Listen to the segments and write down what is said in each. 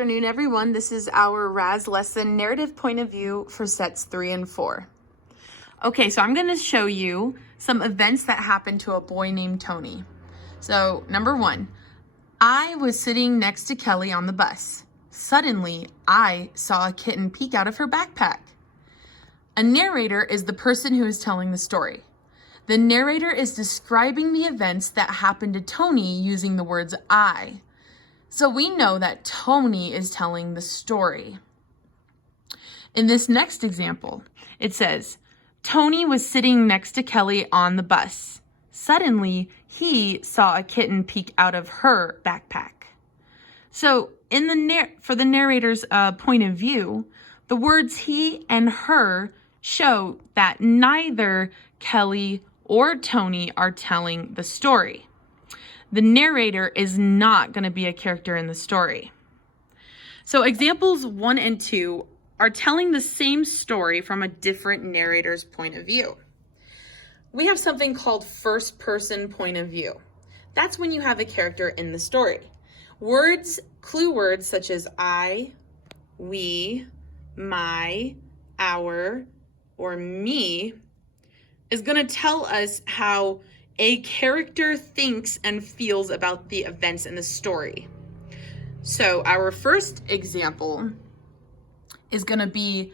Good afternoon, everyone. This is our RAZ lesson, narrative point of view for sets 3 and 4. Okay, so I'm going to show you some events that happened to a boy named Tony. So, number 1, I was sitting next to Kelly on the bus. Suddenly, I saw a kitten peek out of her backpack. A narrator is the person who is telling the story. The narrator is describing the events that happened to Tony using the words I. So we know that Tony is telling the story. In this next example, it says, Tony was sitting next to Kelly on the bus. Suddenly, he saw a kitten peek out of her backpack. So for the narrator's point of view, the words he and her show that neither Kelly or Tony are telling the story. The narrator is not going to be a character in the story. So examples 1 and 2 are telling the same story from a different narrator's point of view. We have something called first person point of view. That's when you have a character in the story. Clue words such as I, we, my, our, or me is going to tell us how a character thinks and feels about the events in the story. So our first example is going to be,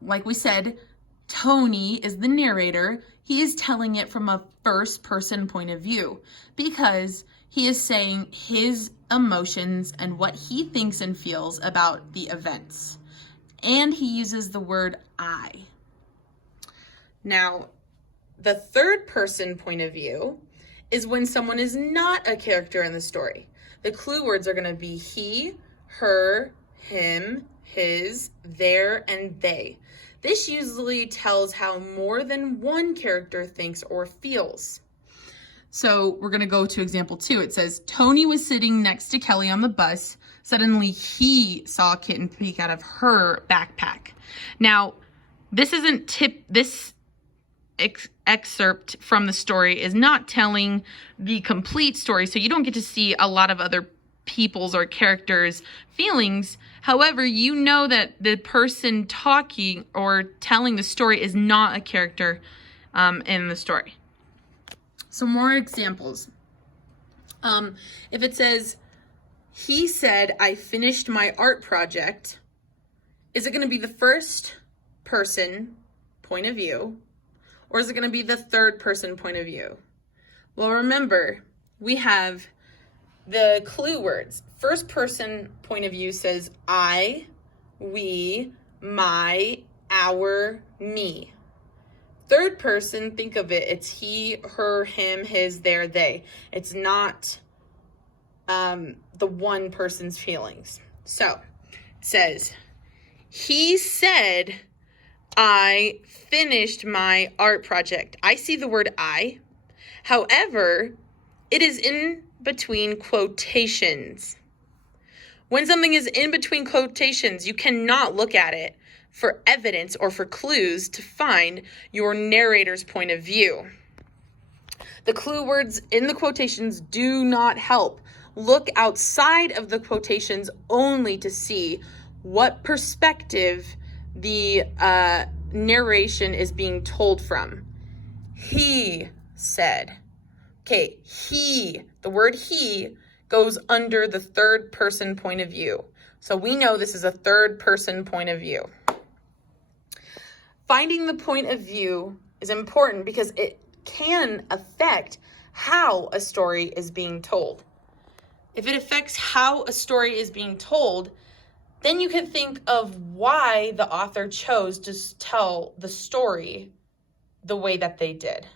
like we said, Tony is the narrator. He is telling it from a first person point of view because he is saying his emotions and what he thinks and feels about the events. And he uses the word I. Now, the third person point of view is when someone is not a character in the story. The clue words are going to be he, her, him, his, their, and they. This usually tells how more than one character thinks or feels. So we're going to go to example 2. It says, Tony was sitting next to Kelly on the bus. Suddenly he saw a kitten peek out of her backpack. Now, this excerpt from the story is not telling the complete story, so you don't get to see a lot of other people's or characters' feelings. However, you know that the person talking or telling the story is not a character in the story. So more examples. If it says, he said, I finished my art project, is it going to be the first person point of view? Or is it going to be the third person point of view? Well, remember, we have the clue words. First person point of view says I, we, my, our, me. Third person, think of it, it's he, her, him, his, their, they. It's not the one person's feelings. So it says, he said, I finished my art project. I see the word I. However, it is in between quotations. When something is in between quotations, you cannot look at it for evidence or for clues to find your narrator's point of view. The clue words in the quotations do not help. Look outside of the quotations only to see what perspective the narration is being told from. He said. Okay, the word he goes under the third person point of view. So we know this is a third person point of view. Finding the point of view is important because it can affect how a story is being told. If it affects how a story is being told, then you can think of why the author chose to tell the story the way that they did.